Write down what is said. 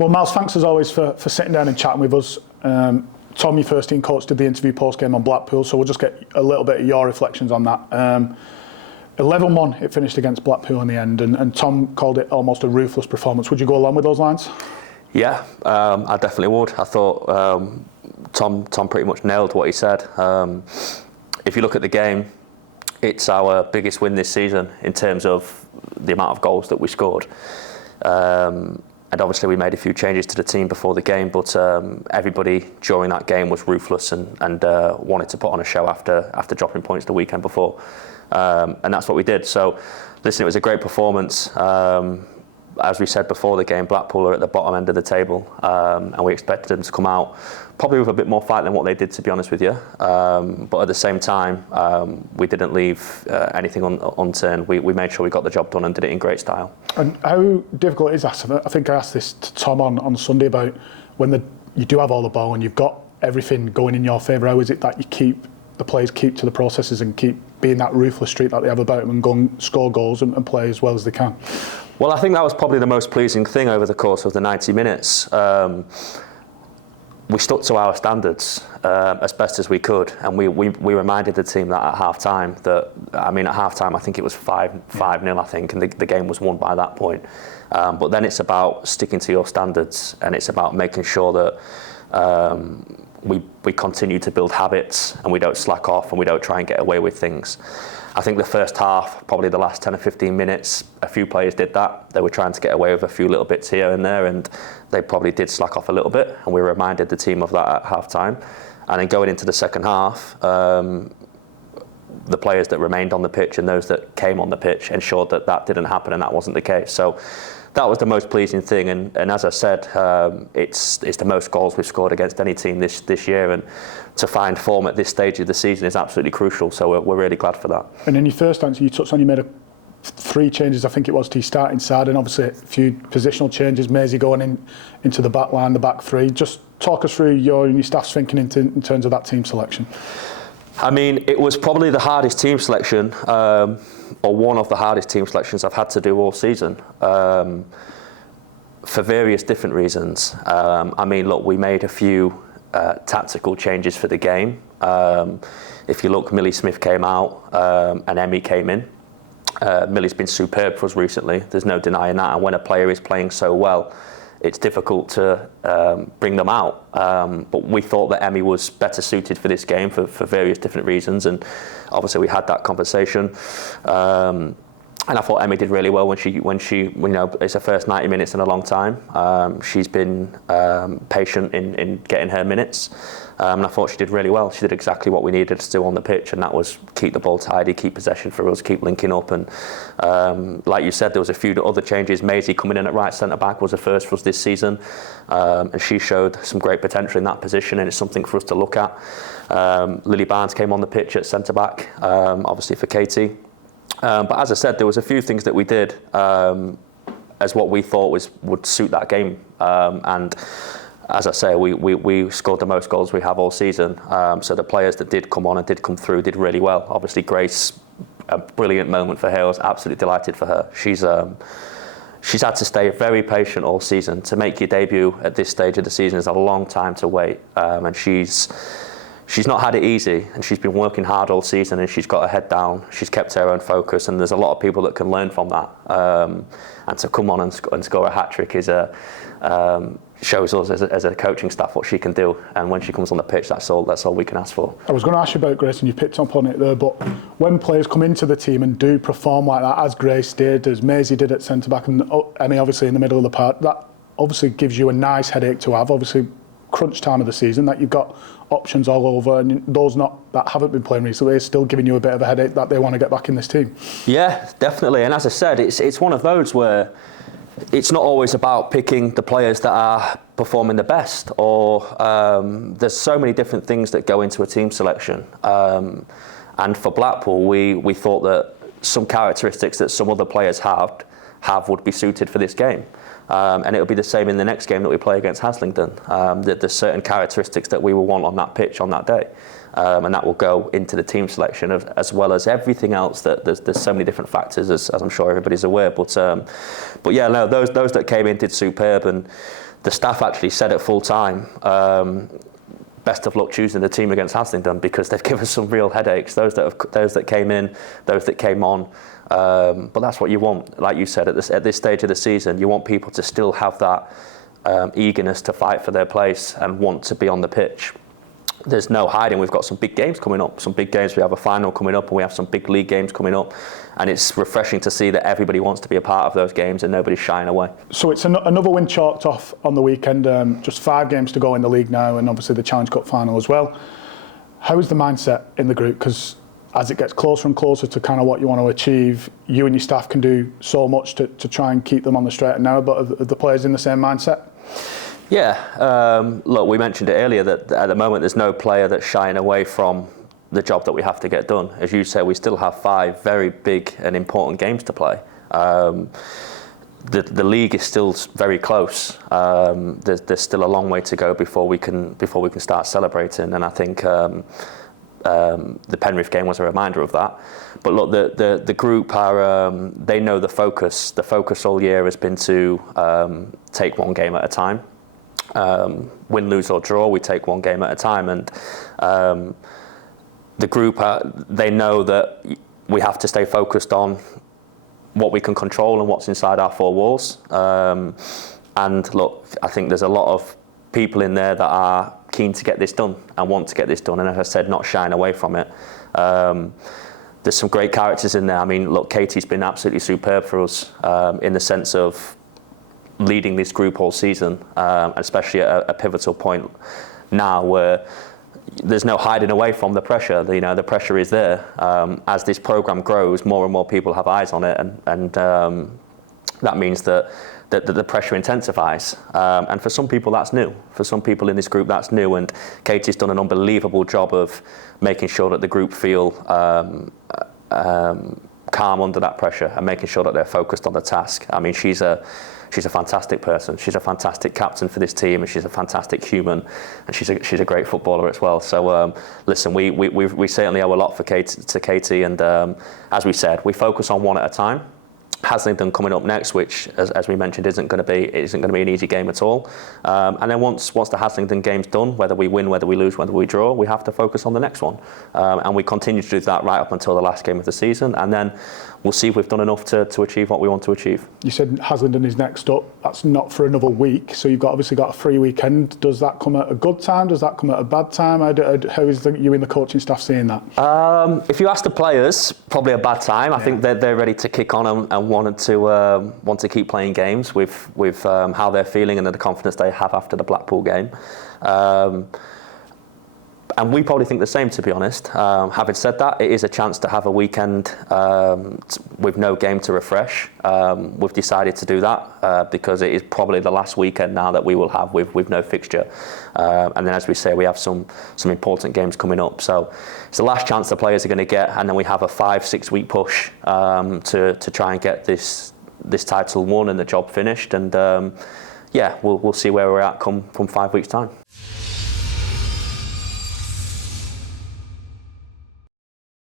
Well, Miles, thanks as always for sitting down and chatting with us. Tom, your first team coach, did the interview post-game on Blackpool, so we'll just get a little bit of your reflections on that. 11-1 it finished against Blackpool in the end, and Tom called it almost a ruthless performance. Would you go along with those lines? Yeah, I definitely would. I thought Tom pretty much nailed what he said. If you look at the game, it's our biggest win this season in terms of the amount of goals that we scored. And obviously we made a few changes to the team before the game, but everybody during that game was ruthless and wanted to put on a show after dropping points the weekend before. And that's what we did. So, listen, it was a great performance. As we said before the game, Blackpool are at the bottom end of the table, and we expected them to come out probably with a bit more fight than what they did, to be honest with you. But at the same time, we didn't leave anything unturned. We made sure we got the job done and did it in great style. And how difficult is that? I think I asked this to Tom on Sunday about when you do have all the ball and you've got everything going in your favour. How is it that the players keep to the processes and keep being that ruthless streak that they have about them and go and score goals and play as well as they can? Well, I think that was probably the most pleasing thing over the course of the 90 minutes. We stuck to our standards as best as we could, and we reminded the team that at half-time, at half-time I think it was 5-0, I think, and the game was won by that point. But then it's about sticking to your standards, and it's about making sure that we continue to build habits and we don't slack off and we don't try and get away with things. I think the first half, probably the last 10 or 15 minutes, a few players did that. They were trying to get away with a few little bits here and there, and they probably did slack off a little bit, and we reminded the team of that at half-time. And then going into the second half, the players that remained on the pitch and those that came on the pitch ensured that didn't happen, and that wasn't the case. So that was the most pleasing thing, and as I said, it's the most goals we've scored against any team this year, and to find form at this stage of the season is absolutely crucial, so we're really glad for that. And in your first answer, you touched on you made 3 changes, I think it was, to your starting side, and obviously a few positional changes, Maisie going into the back line, the back 3. Just talk us through your and your staff's thinking in terms of that team selection. I mean, it was probably the hardest team selection, or one of the hardest team selections I've had to do all season, for various different reasons. I mean, look, we made a few tactical changes for the game. If you look, MYLES SMITH came out and Emmy came in. Millie's been superb for us recently, there's no denying that, and when a player is playing so well, it's difficult to bring them out. But we thought that Emmy was better suited for this game for various different reasons, and obviously we had that conversation. And I thought Emmy did really well when she it's her first 90 minutes in a long time. She's been patient in getting her minutes. And I thought she did really well. She did exactly what we needed to do on the pitch, and that was keep the ball tidy, keep possession for us, keep linking up. And like you said, there was a few other changes. Maisie coming in at right centre-back was a first for us this season. And she showed some great potential in that position, and it's something for us to look at. Lily Barnes came on the pitch at centre-back, obviously for Katie. But as I said, there was a few things that we did as what we thought would suit that game. And as I say, we scored the most goals we have all season. So the players that did come on and did come through did really well. Obviously, Grace, a brilliant moment for her. I was absolutely delighted for her. She's had to stay very patient all season. To make your debut at this stage of the season is a long time to wait. And she's not had it easy, and she's been working hard all season, and she's got her head down. She's kept her own focus, and there's a lot of people that can learn from that. And to come on and score a hat-trick shows us as a coaching staff what she can do, and when she comes on the pitch, that's all we can ask for. I was going to ask you about Grace, and you picked up on it there, but when players come into the team and do perform like that, as Grace did, as Maisie did at centre-back, and Emmy obviously in the middle of the park, that obviously gives you a nice headache to have. Obviously, crunch time of the season, that you've got options all over, and those that haven't been playing recently are still giving you a bit of a headache that they want to get back in this team. Yeah, definitely. And as I said, it's one of those where it's not always about picking the players that are performing the best, or there's so many different things that go into a team selection. And for Blackpool, we thought that some characteristics that some other players have would be suited for this game. And it'll be the same in the next game that we play against Haslington. There's certain characteristics that we will want on that pitch on that day. And that will go into the team selection as well as everything else. That there's so many different factors, as I'm sure everybody's aware. But yeah, no, those that came in did superb, and the staff actually said at full time, best of luck choosing the team against Haslington, because they've given us some real headaches. Those that came in, those that came on. But that's what you want, like you said, at this stage of the season. You want people to still have that eagerness to fight for their place and want to be on the pitch. There's no hiding. We've got some big games coming up. Some big games. We have a final coming up, and we have some big league games coming up. And it's refreshing to see that everybody wants to be a part of those games and nobody's shying away. So it's another win chalked off on the weekend. Just 5 games to go in the league now, and obviously the Challenge Cup final as well. How is the mindset in the group? Because as it gets closer and closer to kind of what you want to achieve, you and your staff can do so much to try and keep them on the straight and narrow. But are the players in the same mindset? Yeah, look, we mentioned it earlier that at the moment there's no player that's shying away from the job that we have to get done. As you say, we still have 5 very big and important games to play. The league is still very close. There's still a long way to go before we can start celebrating, and I think the Penrith game was a reminder of that. But look, the group are they know the focus. The focus all year has been to take one game at a time. Win, lose or draw, we take one game at a time, and the group they know that we have to stay focused on what we can control and what's inside our 4 walls. And look, I think there's a lot of people in there that are keen to get this done and want to get this done, and as I said, not shying away from it. There's some great characters in there. I mean, look, Katie's been absolutely superb for us in the sense of leading this group all season, especially at a pivotal point now where there's no hiding away from the pressure. You know, the pressure is there. As this program grows, more and more people have eyes on it, and that means that the pressure intensifies. And for some people, that's new. For some people in this group, that's new. And Katie's done an unbelievable job of making sure that the group feel calm under that pressure and making sure that they're focused on the task. I mean, she's a fantastic person. She's a fantastic captain for this team, and she's a fantastic human, and she's a great footballer as well. So listen, we certainly owe a lot to Katie, and as we said, we focus on one at a time. Haslington coming up next, which, as we mentioned, isn't going to be an easy game at all. And then once the Haslington game's done, whether we win, whether we lose, whether we draw, we have to focus on the next one. And we continue to do that right up until the last game of the season, and then we'll see if we've done enough to achieve what we want to achieve. You said Haslington is next up. That's not for another week, so you've obviously got a free weekend. Does that come at a good time? Does that come at a bad time? How is you and the coaching staff seeing that? If you ask the players, probably a bad time. I think they're ready to kick on and want to keep playing games with how they're feeling and the confidence they have after the Blackpool game. And we probably think the same, to be honest. Having said that, it is a chance to have a weekend with no game to refresh. We've decided to do that because it is probably the last weekend now that we will have with no fixture. And then, as we say, we have some important games coming up. So it's the last chance the players are going to get, and then we have a 5-6 week push to try and get this title won and the job finished. And we'll see where we're at come 5 weeks' time.